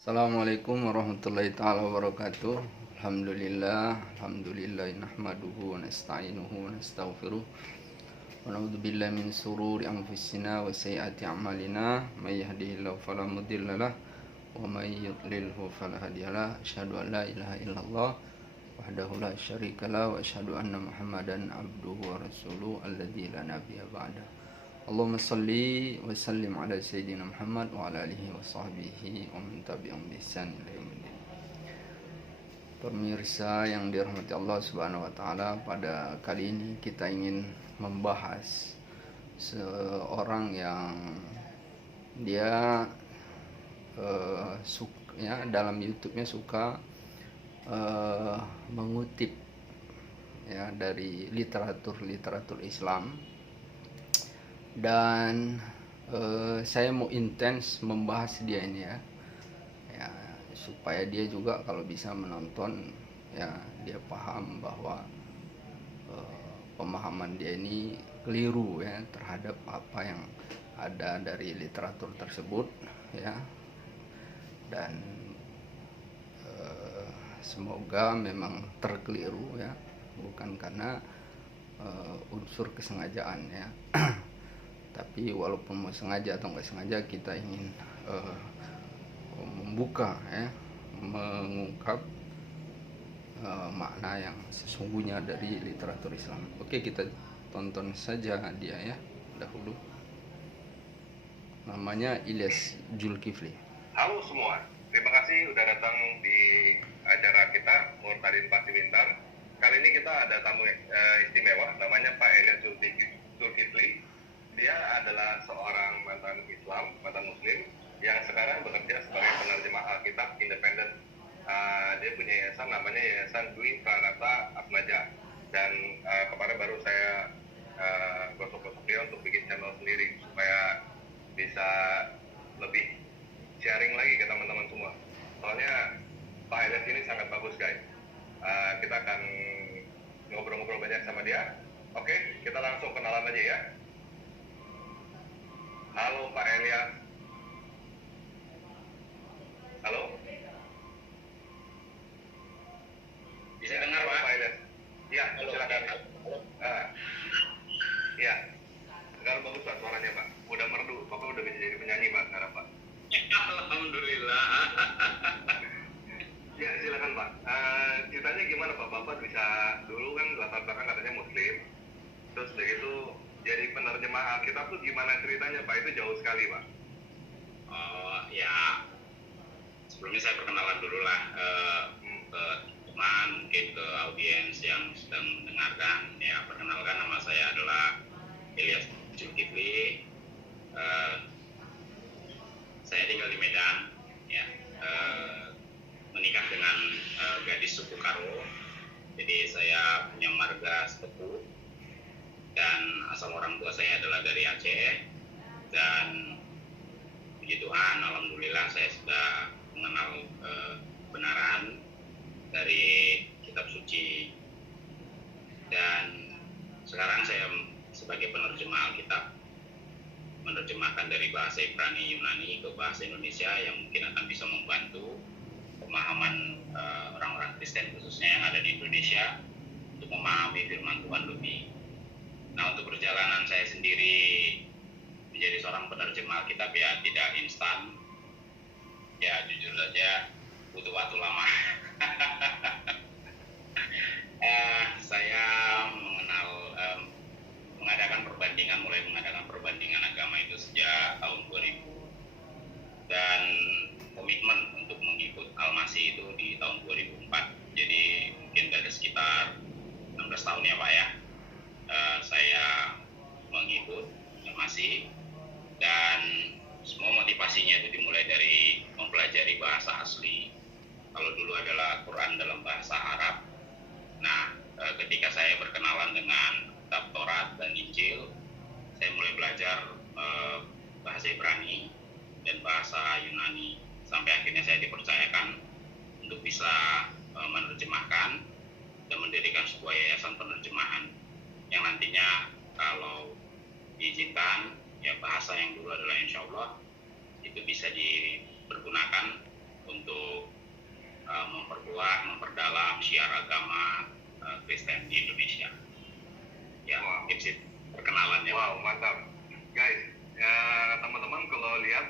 Assalamualaikum warahmatullahi taala wabarakatuh. Alhamdulillah nahmaduhu wa nasta'inuhu wa nastaghfiruh wa na'udzu billahi min sururi anfusina wa sayyiati a'malina may yahdihillahu fala mudhillalah wa may yudlilhu fala hadiyalah. Asyhadu an la ilaha illallah wahdahu la syarikalah wa asyhadu anna Muhammadan abduhu wa rasuluhu alladzi la nabiyya ba'da. Allahumma salli wa sallim ala sayyidina Muhammad wa ala alihi wa sahbihi wa man tabi'ahum bi ihsan ila yaumil. Pemirsa yang dirahmati Allah Subhanahu wa taala, pada kali ini kita ingin membahas seorang yang dia dalam YouTube-nya suka mengutip dari literatur Islam. Dan saya mau intens membahas dia ini ya, supaya dia juga kalau bisa menonton dia paham bahwa pemahaman dia ini keliru terhadap apa yang ada dari literatur tersebut dan semoga memang terkeliru bukan karena unsur kesengajaan tapi walaupun mau sengaja atau nggak sengaja, kita ingin membuka mengungkap makna yang sesungguhnya dari literatur Islam. Oke, kita tonton saja dia dahulu. Namanya Ilyas Zulkifli. Halo semua, terima kasih udah datang di acara kita Murtadin Pasti Bintang. Kali ini kita ada tamu istimewa, namanya Pak Ilyas Zulkifli. Dia adalah seorang mantan Islam, mantan Muslim, yang sekarang bekerja sebagai penerjemah Alkitab independen. Dia punya yayasan, namanya Yayasan Dwi Pranata Atmaja. Dan kemarin baru saya gosok-gosok dia untuk bikin channel sendiri, supaya bisa lebih sharing lagi ke teman-teman semua. Soalnya Pak Ilyas ini sangat bagus guys. Kita akan ngobrol-ngobrol banyak sama dia. Oke, kita langsung kenalan aja ya. Halo Pak Ilyas. Halo? Bisa dengar Pak? Pak Ilyas. Iya, silakan. Iya. Sekarang bagus Pak suaranya Pak. Udah merdu, Bapak udah bisa jadi penyanyi Pak sekarang Pak. Alhamdulillah. Ya silakan Pak. Ceritanya gimana Pak? Bapak bisa dulu kan latar belakang katanya Muslim. Terus begitu jadi penerjemah Alkitab tuh gimana ceritanya Pak? Itu jauh sekali Pak. Oh ya, sebelumnya saya perkenalan dulu lah ke teman, mungkin ke audiens yang sedang mendengarkan. Ya, perkenalkan, nama saya adalah Ilyas Zulkifli. Saya tinggal di Medan, ya. Menikah dengan gadis suku Karo. Jadi saya punya marga sepupu. Dan asal orang tua saya adalah dari Aceh, dan puji Tuhan, alhamdulillah saya sudah mengenal kebenaran dari kitab suci, dan sekarang saya sebagai penerjemah Alkitab menerjemahkan dari bahasa Ibrani Yunani ke bahasa Indonesia, yang mungkin akan bisa membantu pemahaman orang-orang Kristen khususnya yang ada di Indonesia untuk memahami firman Tuhan lebih. Nah, untuk perjalanan saya sendiri menjadi seorang penerjemah Alkitab ya tidak instan. Ya jujur saja butuh waktu lama. Saya mulai mengadakan perbandingan agama itu sejak tahun 2000, dan komitmen untuk mengikut Al-Masih itu di tahun 2004. Jadi mungkin ada sekitar 16 tahun ya Pak ya. Saya mengikut Al-Masih, dan semua motivasinya itu dimulai dari mempelajari bahasa asli. Kalau dulu adalah Quran dalam bahasa Arab. Nah, ketika saya berkenalan dengan kitab Taurat dan Injil, saya mulai belajar bahasa Ibrani dan bahasa Yunani, sampai akhirnya saya dipercayakan untuk bisa menerjemahkan dan mendirikan sebuah yayasan penerjemahan yang nantinya kalau diizinkan ya bahasa yang dulu adalah insya Allah itu bisa dipergunakan memperkuat, memperdalam syiar agama Kristen di Indonesia. Ya, itu perkenalannya. Wow, mantap. Guys, teman-teman kalau lihat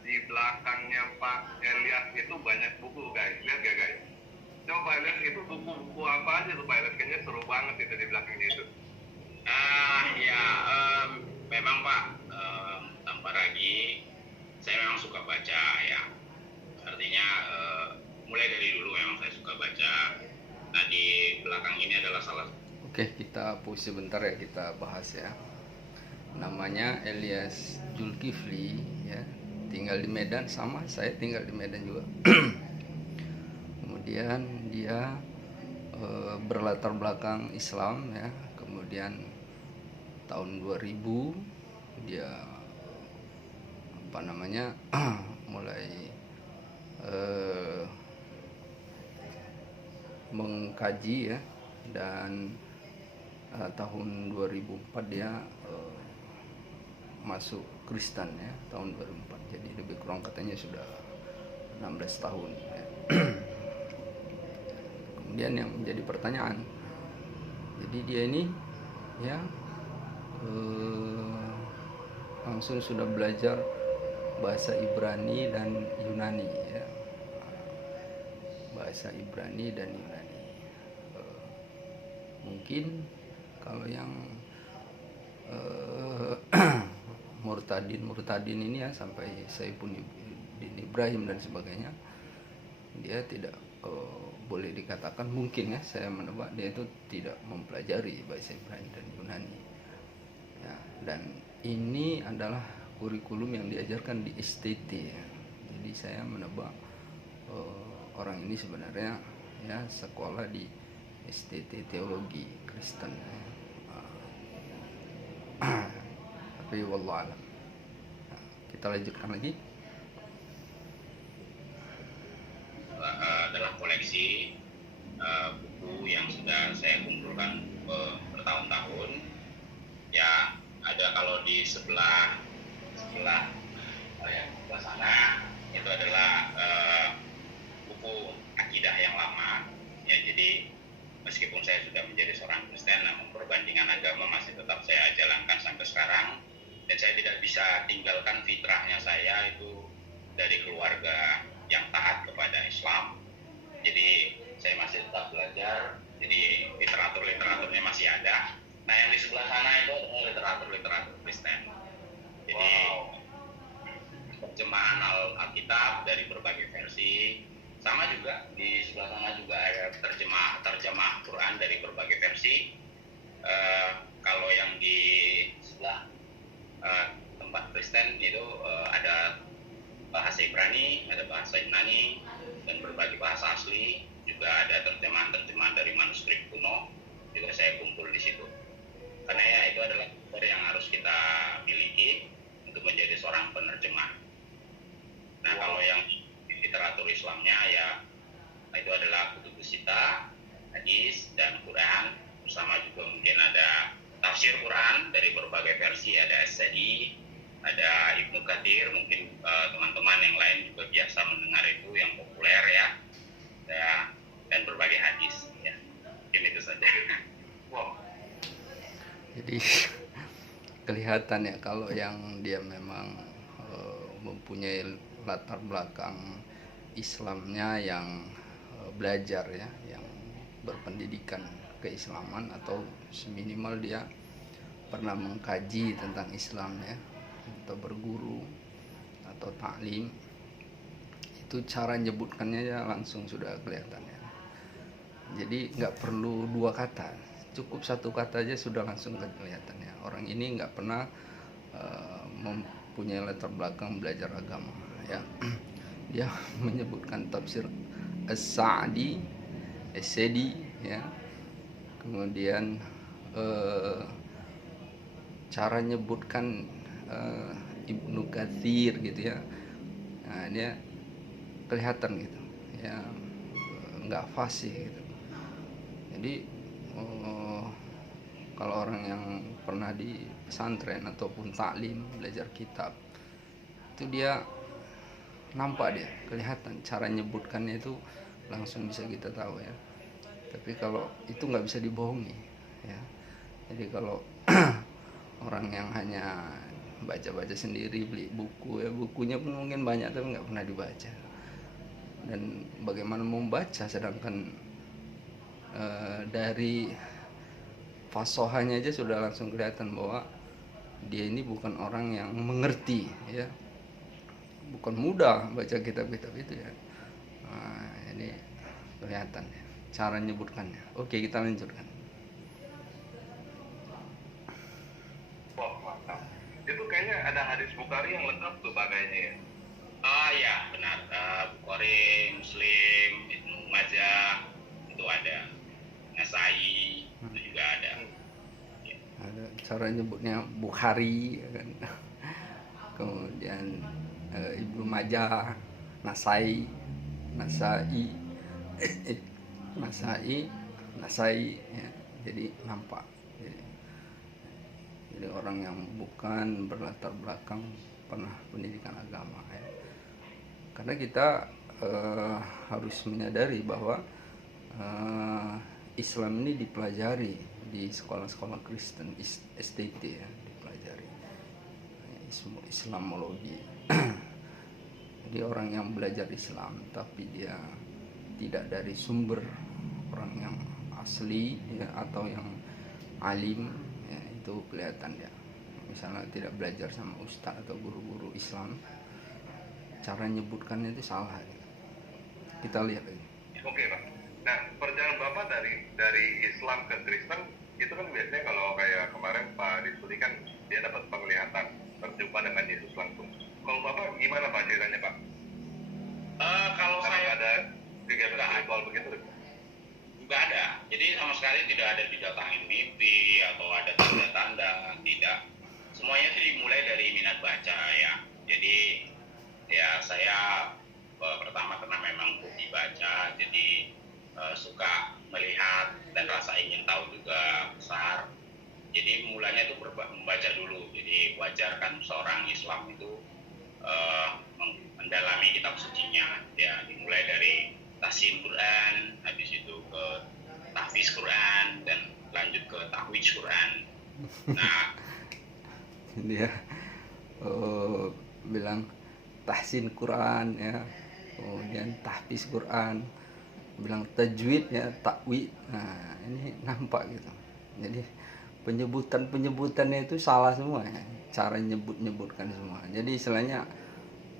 di belakangnya Pak Elias itu banyak buku, guys. Lihat gak, guys? Coba Pak Elias, itu buku-buku apa aja tuh Pak Elias? Kayaknya seru banget itu di belakangnya itu. Memang Pak, tanpa lagi saya memang suka baca ya. Artinya mulai dari dulu memang saya suka baca. Nah, di belakang ini adalah salah. Oke, kita pause sebentar ya, kita bahas ya. Namanya Elias Zulkifli ya, tinggal di Medan, sama saya tinggal di Medan juga. Kemudian dia berlatar belakang Islam ya. Kemudian tahun 2000 dia mulai mengkaji ya, dan tahun 2004 dia masuk Kristen ya, tahun 2004. Jadi lebih kurang katanya sudah 16 tahun ya. Kemudian yang menjadi pertanyaan, jadi dia ini ya langsung sudah belajar bahasa Ibrani dan Yunani ya, bahasa Ibrani dan Yunani. Mungkin kalau yang murtadin ini ya, sampai Saifuddin Ibrahim dan sebagainya, dia tidak boleh dikatakan, mungkin ya saya menebak, dia itu tidak mempelajari bahasa Ibrani dan Yunani ya. Dan ini adalah kurikulum yang diajarkan di STT ya. Jadi saya menebak orang ini sebenarnya ya sekolah di STT Teologi Kristen ya. Tapi wallahualam. Nah, kita lanjutkan lagi. Dalam koleksi buku yang sudah saya kumpulkan bertahun-tahun ya. Ada kalau di sebelah sana itu adalah buku akidah yang lama ya. Jadi meskipun saya sudah menjadi seorang Kristen, namun perbandingan agama masih tetap saya jalankan sampai sekarang, dan saya tidak bisa tinggalkan fitrahnya saya itu dari keluarga yang taat kepada Islam. Jadi saya masih tetap belajar, jadi literaturnya masih ada. Nah, yang di sebelah sana itu adalah literatur Kristen. Jadi terjemahan Alkitab dari berbagai versi. Sama juga di sebelah sana juga ada terjemah Quran dari berbagai versi. Kalau yang di sebelah tempat Kristen itu ada bahasa Ibrani, ada bahasa Yunani, dan berbagai bahasa asli. Juga ada terjemahan dari manuskrip kuno, juga saya kumpul di situ. Karena ya itu adalah yang harus kita miliki untuk menjadi seorang penerjemah. Nah, kalau yang literatur Islamnya ya itu adalah kutubus sita, hadis, dan Quran. Bersama juga mungkin ada tafsir Quran dari berbagai versi, ada As-Sadi, ada Ibnu Katsir, mungkin teman-teman yang lain juga biasa mendengar itu yang populer ya, dan berbagai hadis ya. Mungkin itu saja. Wow. Jadi kelihatan ya kalau yang dia memang mempunyai latar belakang Islamnya yang belajar ya, yang berpendidikan keislaman, atau seminimal dia pernah mengkaji tentang Islam ya, atau berguru atau taklim, itu cara nyebutkannya ya langsung sudah kelihatan ya. Jadi nggak perlu dua kata, cukup satu kata aja sudah langsung kelihatan ya, orang ini nggak pernah mempunyai latar belakang belajar agama ya. Dia menyebutkan tafsir As-Sa'di, As-Sadi ya, kemudian cara nyebutkan Ibnu Katsir gitu ya. Nah, dia kelihatan gitu ya, nggak fasih gitu. Jadi kalau orang yang pernah di pesantren ataupun taklim belajar kitab, itu dia nampak, dia kelihatan cara nyebutkannya itu langsung bisa kita tahu ya. Tapi kalau itu nggak bisa dibohongi ya. Jadi kalau orang yang hanya baca-baca sendiri, beli buku ya, bukunya pun mungkin banyak tapi nggak pernah dibaca. Dan bagaimana membaca, sedangkan dari fasohanya aja sudah langsung kelihatan bahwa dia ini bukan orang yang mengerti ya, bukan mudah baca kitab-kitab itu ya. Nah, ini kelihatan ya cara nyebutkannya. Oke, kita lanjutkan. Wah, mantap. Itu kayaknya ada hadis Bukhari yang lengkap tuh Pak kayaknya ya. Oh ya benar, Bukhari, Muslim, Ibnu Majah itu ada, Nasai itu juga ada. Ada cara nyebutnya Bukhari ya kan. Kemudian Ibnu Majah, Nasai ya. Jadi nampak jadi orang yang bukan berlatar belakang pernah pendidikan agama ya. Karena kita harus menyadari bahwa Islam ini dipelajari di sekolah-sekolah Kristen, STT ya, dipelajari Islamologi. Jadi orang yang belajar Islam tapi dia tidak dari sumber orang yang asli ya, atau yang alim ya, itu kelihatan ya. Misalnya tidak belajar sama ustadz atau guru-guru Islam, cara nyebutkannya itu salah ya. Kita lihat aja. Oke Pak. Nah, perjalanan Bapak dari Islam ke Kristen itu kan biasanya kalau kayak kemarin Pak Rizuli kan dia dapat penglihatan, berjumpa dengan Yesus langsung. Kalau Bapak gimana Pak ceritanya Pak? Kalau Apakah saya ada kegiatan spiritual begitu? nggak ada, jadi sama sekali tidak ada didatangin mimpi atau ada tanda-tanda, tidak. Semuanya sih dimulai dari minat baca ya. Jadi ya saya pertama karena memang hobi baca, jadi suka melihat dan rasa ingin tahu juga besar. Jadi mulanya itu membaca dulu. Jadi wajar kan seorang Islam itu mendalami kitab sucinya. Ya dimulai dari tahsin Quran, habis itu ke tahfiz Quran, dan lanjut ke tahwidz Quran. Nah, Dia bilang tahsin Quran ya, kemudian tahfiz Quran, bilang tajwid ya, takwid. Nah ini nampak gitu. Jadi penyebutannya itu salah semua ya, cara nyebutkan semua. Jadi istilahnya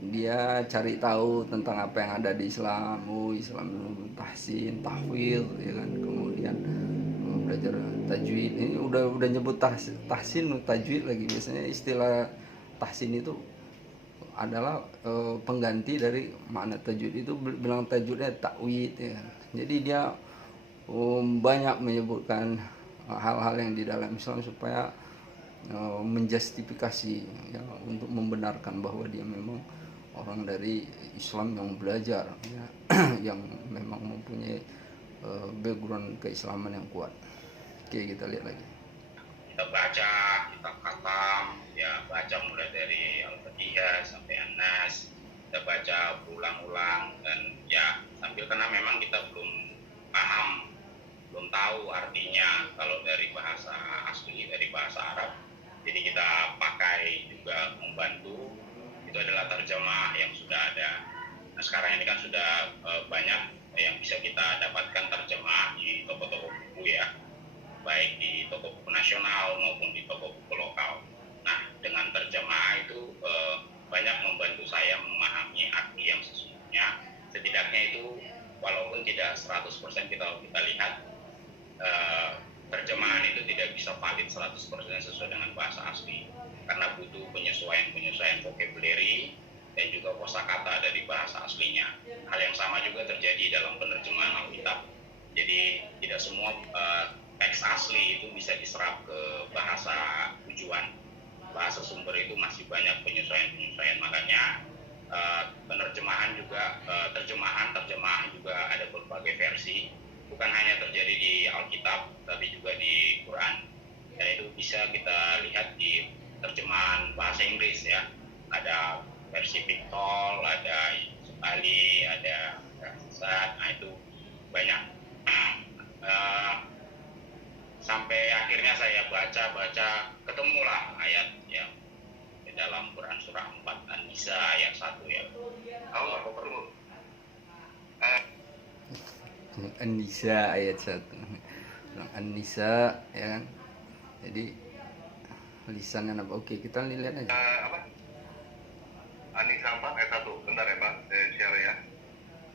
dia cari tahu tentang apa yang ada di Islam. Islam tahsin, tahfidz ya kan, kemudian belajar tajwid. Ini udah nyebut tahsin, tajwid lagi. Biasanya istilah tahsin itu adalah pengganti dari makna tajwid. Itu bilang tajwidnya takwid ya kan. Jadi dia banyak menyebutkan hal-hal yang di dalam Islam supaya menjustifikasi ya, untuk membenarkan bahwa dia memang orang dari Islam yang belajar ya, yang memang mempunyai background keislaman yang kuat. Oke, kita lihat lagi. kita baca, kita khatam, ya baca mulai dari Al-Fatihah sampai An-Nas, kita baca berulang-ulang, dan ya sambil karena memang kita belum paham, belum tahu artinya kalau dari bahasa asli, dari bahasa Arab, jadi kita pakai juga membantu, itu adalah terjemah yang sudah ada. Nah sekarang ini kan sudah banyak yang bisa kita dapatkan terjemah di toko-toko buku ya, baik di toko buku nasional maupun di toko buku lokal. Nah dengan terjemah itu banyak membantu saya memahami arti yang sesungguhnya. Setidaknya itu walaupun tidak 100% kita lihat, terjemahan itu tidak bisa valid 100% sesuai dengan bahasa asli, karena butuh penyesuaian vocabulary dan juga kosakata dari bahasa aslinya. Hal yang sama juga terjadi dalam penerjemahan Alkitab. Jadi tidak semua teks asli itu bisa diserap ke bahasa tujuan. Bahasa sumber itu masih banyak penyesuaian. Makanya penerjemahan juga terjemahan juga ada berbagai versi. Bukan hanya terjadi di Alkitab, tapi juga di Quran. Dan itu bisa kita lihat di terjemahan bahasa Inggris ya. Ada versi Pictol, ada Ali, ada Sat, nah itu banyak. Eh, Sampai akhirnya saya baca ketemulah ayat yang di dalam Quran surah 4 An-Nisa ayat 1 ya. Oh, aku perlu. An-Nisa ayat 1. An-Nisa ya kan. Jadi lisannya apa? Oke, kita lihat aja. Apa? An-Nisa 4 ayat 1. Bentar ya, Pak. Saya share ya.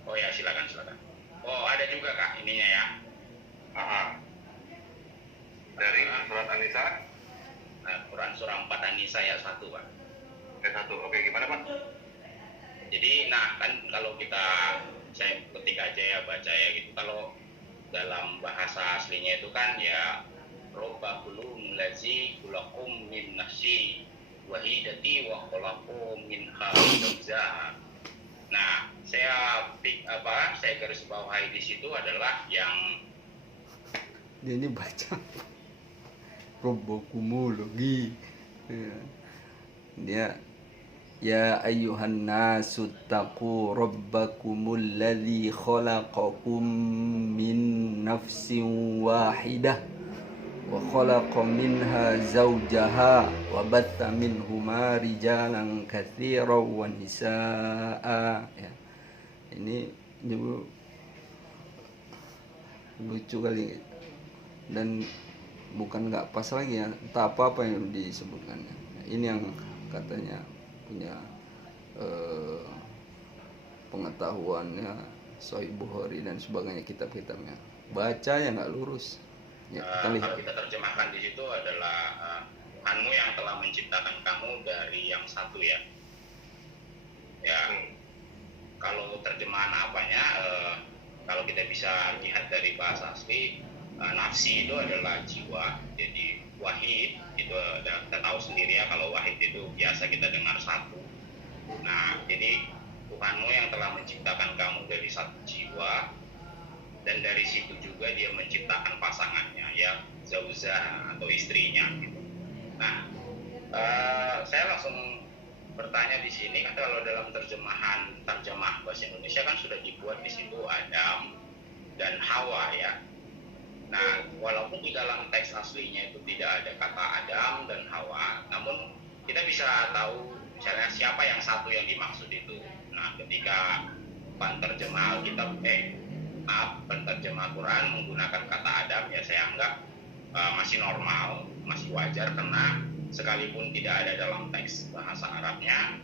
Oh ya, silakan. Oh, ada juga Kak ininya ya. Dari surat An-Nisa Quran surah 4 An-Nisa ayat 1, Pak. ayat 1. Oke, gimana, Pak? Jadi, nah kan kalau saya ketik aja ya, baca ya gitu. Kalau dalam bahasa aslinya itu kan ya Robbahulum lazi kulakum min nafsi wahidati wa kulakum min zawjaha. Nah, saya garis bawahi di situ adalah yang Dia ini baca Robbokumologi. Dia ya ayyuhan nasu taqu rabbakumul ladzi khalaqakum min nafsin wahidah wa khalaqa minha zawjaha wa batta minhuma rijalan katsiran wa nisaa. Ya. Ini lucu kali dan bukan nggak pas lagi ya, entah apa yang disebutkannya. Ini yang katanya punya pengetahuannya Sahih Bukhari dan sebagainya, kitab-kitabnya, baca ya nggak lurus ya. Kita lihat. Kalau kita terjemahkan di situ adalah Tuhanmu yang telah menciptakan kamu dari yang satu ya. Kalau terjemahan apanya, kalau kita bisa lihat dari bahasa asli, nafsi itu adalah jiwa. Jadi wahid itu kita tahu sendiri ya, kalau wahid itu biasa kita dengar satu. Nah, jadi Tuhanmu yang telah menciptakan kamu dari satu jiwa, dan dari situ juga dia menciptakan pasangannya ya, zauzah atau istrinya gitu. Nah, saya langsung bertanya di sini kan, kalau dalam terjemah bahasa Indonesia kan sudah dibuat di situ Adam dan Hawa ya. Nah, walaupun di dalam teks aslinya itu tidak ada kata Adam dan Hawa, namun kita bisa tahu misalnya siapa yang satu yang dimaksud itu. Nah, ketika penterjemah Quran menggunakan kata Adam, ya saya anggap masih normal, masih wajar, karena sekalipun tidak ada dalam teks bahasa Arabnya,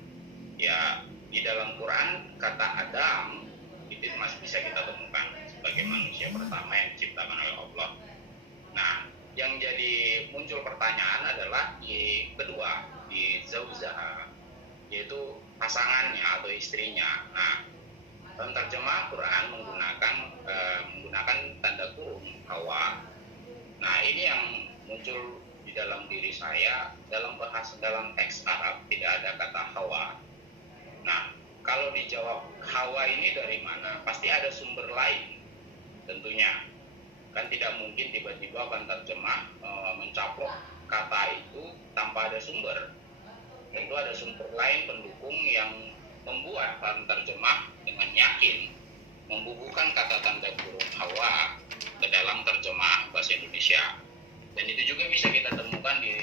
ya di dalam Quran kata Adam itu masih bisa kita temukan sebagai manusia pertama yang diciptakan oleh Allah. Nah, yang jadi muncul pertanyaan adalah di kedua, di zauzah, yaitu pasangannya atau istrinya. Nah, dalam terjemah Quran menggunakan tanda kurung Hawa. Nah, ini yang muncul di dalam diri saya. Dalam teks Arab tidak ada kata Hawa. Nah, kalau dijawab Hawa ini dari mana, pasti ada sumber lain tentunya. Kan tidak mungkin tiba-tiba penterjemah mencaplok kata itu tanpa ada sumber. Tentu ada sumber lain pendukung yang membuat penterjemah dengan yakin membubuhkan kata tanda kurung Hawa ke dalam terjemah bahasa Indonesia. Dan itu juga bisa kita temukan di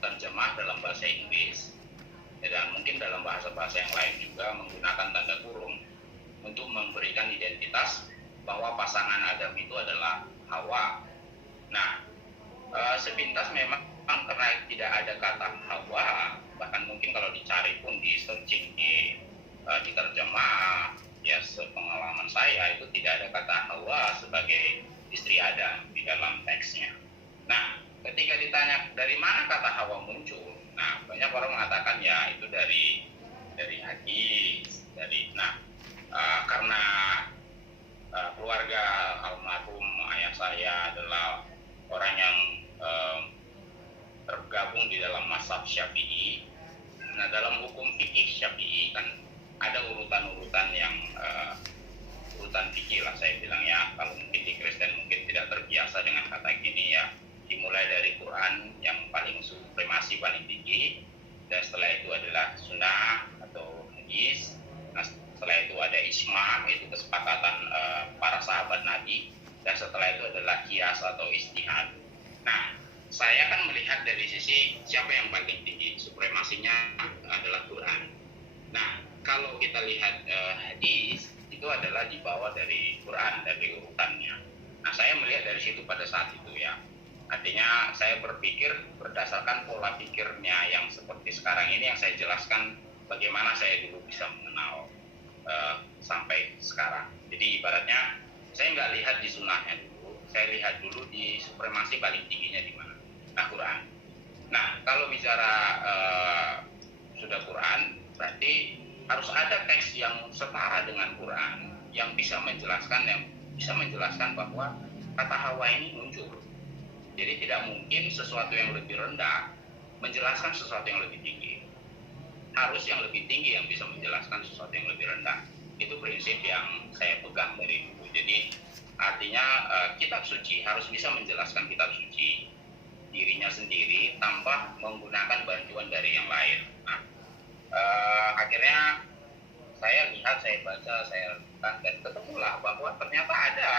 terjemah dalam bahasa Inggris, dan mungkin dalam bahasa-bahasa yang lain juga menggunakan tanda kurung untuk memberikan identitas bahwa pasangan Adam itu adalah Hawa. Nah, sepintas memang karena tidak ada kata Hawa, bahkan mungkin kalau dicari pun di searching di terjemah, ya sepengalaman saya itu tidak ada kata Hawa sebagai istri Adam di dalam teksnya. Nah, ketika ditanya dari mana kata Hawa muncul, nah banyak orang mengatakan ya itu dari hadis, karena keluarga almarhum ayah saya adalah orang yang tergabung di dalam mazhab Syafi'i. Nah, dalam hukum fikih Syafi'i kan ada urutan-urutan yang urutan fikih lah saya bilang ya. Kalau mungkin di Kristen mungkin tidak terbiasa dengan kata gini ya. Dimulai dari Quran yang paling supremasi, paling tinggi, dan setelah itu adalah sunnah atau hadis. Nah, setelah itu ada ijma, itu kesepakatan para sahabat Nabi, dan setelah itu adalah qiyas atau ijtihad. Nah, saya kan melihat dari sisi siapa yang paling tinggi, supremasinya adalah Quran. Nah, kalau kita lihat hadis, itu adalah di bawah dari Quran, dari urutannya. Nah, saya melihat dari situ pada saat itu ya. Artinya saya berpikir berdasarkan pola pikirnya yang seperti sekarang ini yang saya jelaskan bagaimana saya dulu bisa mengenal sampai sekarang. Jadi ibaratnya saya nggak lihat di sunnahnya dulu, saya lihat dulu di supremasi paling tingginya di mana. Nah, Quran. Nah, kalau bicara sudah Quran, berarti harus ada teks yang setara dengan Quran yang bisa menjelaskan bahwa kata Hawa ini muncul. Jadi tidak mungkin sesuatu yang lebih rendah menjelaskan sesuatu yang lebih tinggi. Harus yang lebih tinggi yang bisa menjelaskan sesuatu yang lebih rendah. Itu prinsip yang saya pegang dari dulu. Jadi artinya kitab suci harus bisa menjelaskan kitab suci dirinya sendiri tanpa menggunakan bantuan dari yang lain. Nah, akhirnya saya lihat, saya baca, saya lihat, dan ketemulah bahwa ternyata ada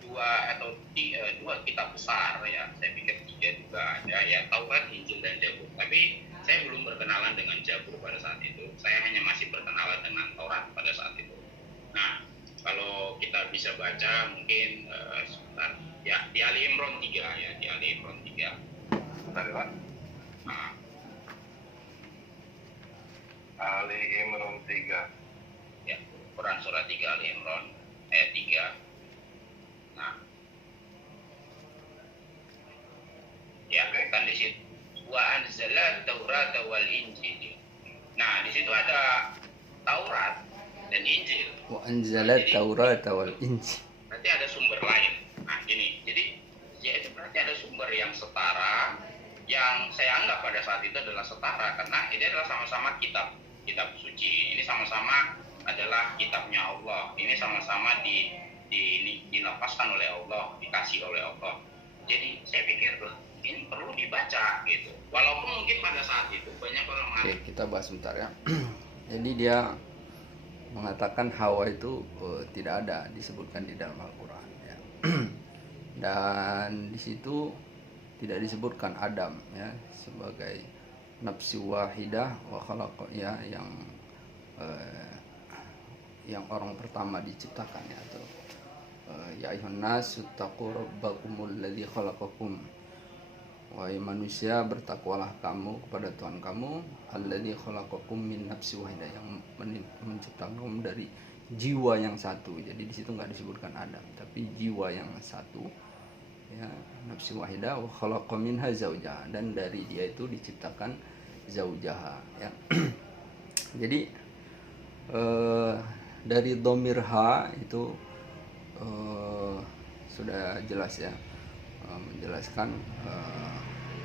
dua kitab besar ya. Saya pikir 3 juga ada ya, Taurat, Injil, dan Zabur. Tapi saya belum berkenalan dengan Zabur pada saat itu. Saya hanya masih berkenalan dengan Taurat pada saat itu. Nah, kalau kita bisa baca mungkin sebentar ya, di Ali Imran 3 ya, di Ali Imran 3. Sebentar ya, Pak. Nah, Ali Imran 3. ya, Quran surah 3 Ali Imran ayat 3. Nah, ya kan di situ wa anzala Taurat wal Injil. Nah, di situ ada Taurat dan Injil. Wa anzala Taurat wal Injil. Berarti ada sumber lain. Nah, gini. Jadi ya itu berarti ada sumber yang setara, yang saya anggap pada saat itu adalah setara karena ini adalah sama-sama kitab suci. Ini sama-sama adalah kitabnya Allah. Ini sama-sama dilapaskan oleh Allah, dikasih oleh Allah. Jadi saya pikir ini perlu dibaca gitu. Walaupun mungkin pada saat itu banyak orang Oke, kita bahas sebentar ya. Jadi dia mengatakan Hawa itu tidak ada disebutkan di dalam Al-Quran ya. Dan di situ tidak disebutkan Adam ya sebagai nafsu wahidah wa khalaqa ya, yang orang pertama diciptakan ya, atau ya ayyuhan nas taqu rabbakumul ladzi khalaqakum, wahai manusia bertakwalah kamu kepada Tuhan kamu, alladzi khalaqakum min nafsin wahidah, yang menciptakan kamu dari jiwa yang satu. Jadi di situ nggak disebutkan Adam tapi jiwa yang satu ya, nafsin wahidah, wa khalaqa minha zaujaha, dan dari dia itu diciptakan zaujaha ya. Jadi dari dhamir ha itu sudah jelas ya, menjelaskan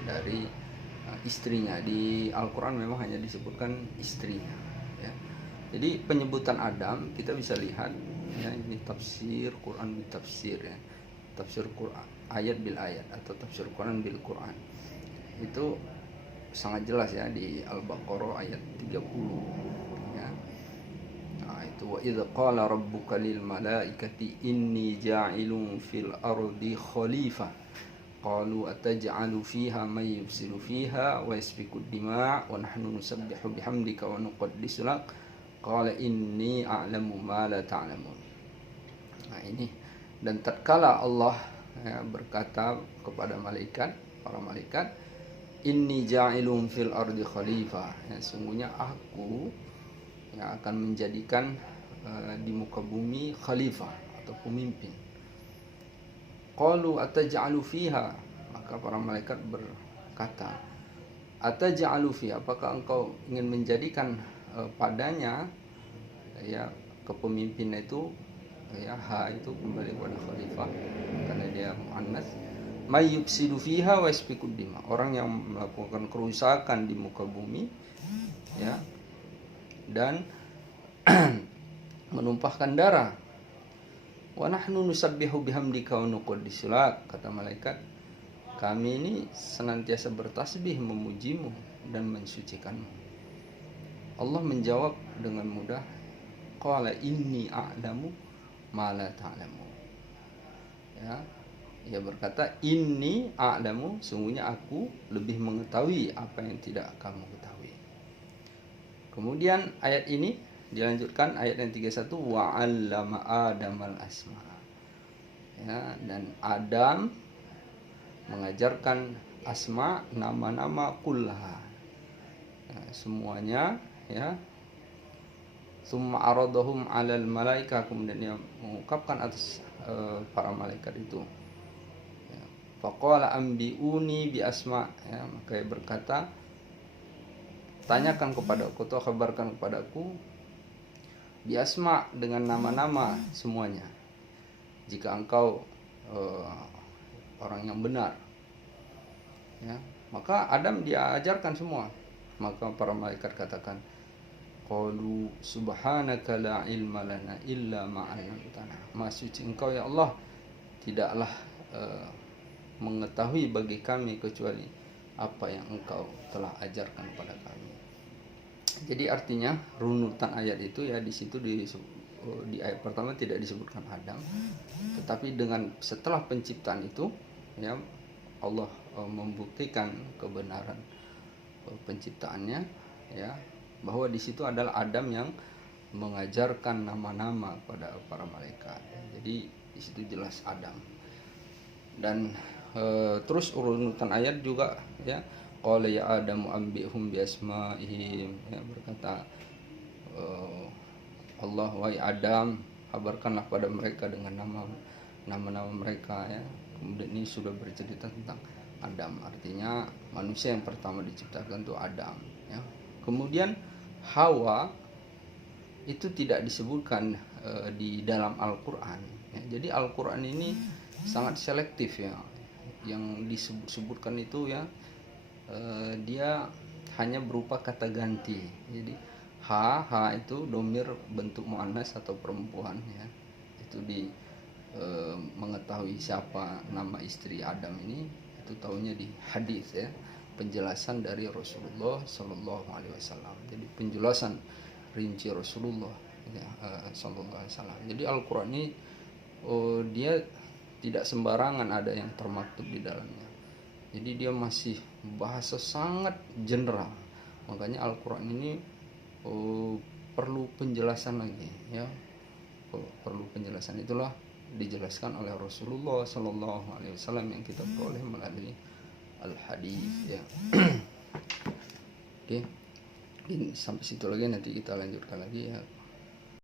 dari istrinya. Di Al-Quran memang hanya disebutkan istrinya ya. Jadi penyebutan Adam kita bisa lihat ya, ini tafsir Quran bil tafsir ya, tafsir Quran ayat bil ayat atau tafsir Quran bil Quran, itu sangat jelas ya di Al-Baqarah ayat 30 ya. Nah, itu wa idz qala rabbuka lil malaikati inni ja'ilun fil ardi khalifah qalu ataj'alu fiha may yufsidu fiha wa yasfiku ad-dima' wa nahnu nusabbihu bihamdika wa nuqaddisu lak qala inni a'lamu ma la ta'lamun. Nah, ini dan tatkala Allah ya, berkata kepada para malaikat, inni ja'ilun fil ardi khalifah ya, sungguhnya aku yang akan menjadikan di muka bumi khalifah atau pemimpin. Qalu ataj'alu fiha, maka para malaikat berkata, ataj'alu fiha, apakah engkau ingin menjadikan padanya ya kepemimpinan itu ya, ha itu kembali kepada khalifah karena dia muannas, may yufsidu fiha wa yasfiku dima, orang yang melakukan kerusakan di muka bumi ya dan menumpahkan darah. Wa nahnu nusabbihu bihamdika wa nuqaddisu lak, kata malaikat, kami ini senantiasa bertasbih memujimu dan mensucikanmu. Allah menjawab dengan mudah, qala inni a'lamu ma la ta'lamu. Ya, ia berkata inni a'lamu, sungguhnya aku lebih mengetahui apa yang tidak kamu ketahui. Kemudian ayat ini dilanjutkan ayat yang 31, wa 'allama Adamal asma. Ya, dan Adam mengajarkan asma, nama-nama kullaha, ya, semuanya, ya. Summa aradahum 'alal malaika, kemudian dia mengungkapkan atas para malaikat itu. Ya. Faqala ambiuni bi asma, ya, maka dia berkata, tanyakan kepadaku atau kabarkan kepadaku bi asma, dengan nama-nama semuanya, jika engkau orang yang benar. Ya, maka Adam dia ajarkan semua. Maka para malaikat katakan, qalu subhanaka la ilma lana illa ma 'allamtana. Maha suci engkau ya Allah, tidaklah mengetahui bagi kami kecuali apa yang engkau telah ajarkan kepada kami. Jadi artinya runutan ayat itu, ya, di situ di ayat pertama tidak disebutkan Adam, tetapi dengan setelah penciptaan itu, ya, Allah membuktikan kebenaran penciptaannya, ya, bahwa di situ adalah Adam yang mengajarkan nama-nama pada para malaikat. Jadi di situ jelas Adam. Dan terus urutan ayat juga, ya, qala ya Adamu ambihum bi asma'ihim, ya, berkata Allah, wahai Adam, kabarkanlah pada mereka dengan nama-nama mereka, ya. Kemudian ini sudah bercerita tentang Adam, artinya manusia yang pertama diciptakan itu Adam, ya. Kemudian Hawa itu tidak disebutkan di dalam Al-Quran, ya. Jadi Al-Quran ini sangat selektif, ya. Yang disebutkan itu, ya, dia hanya berupa kata ganti. Jadi ha itu domir bentuk muannas atau perempuan, ya. Itu di mengetahui siapa nama istri Adam ini, itu tahunya di hadis, ya, penjelasan dari Rasulullah Sallallahu Alaihi Wasallam. Jadi penjelasan rinci Rasulullah, ya, Sallallahu Alaihi Wasallam. Jadi Al-Quran ini dia tidak sembarangan ada yang termaktub di dalamnya. Jadi dia masih bahasa sangat general. Makanya Al-Quran ini perlu penjelasan lagi, ya. Perlu penjelasan, itulah dijelaskan oleh Rasulullah Sallallahu Alaihi Wasallam yang kita peroleh melalui al-hadis, ya. Oke, ini sampai situ lagi, nanti kita lanjutkan lagi, ya.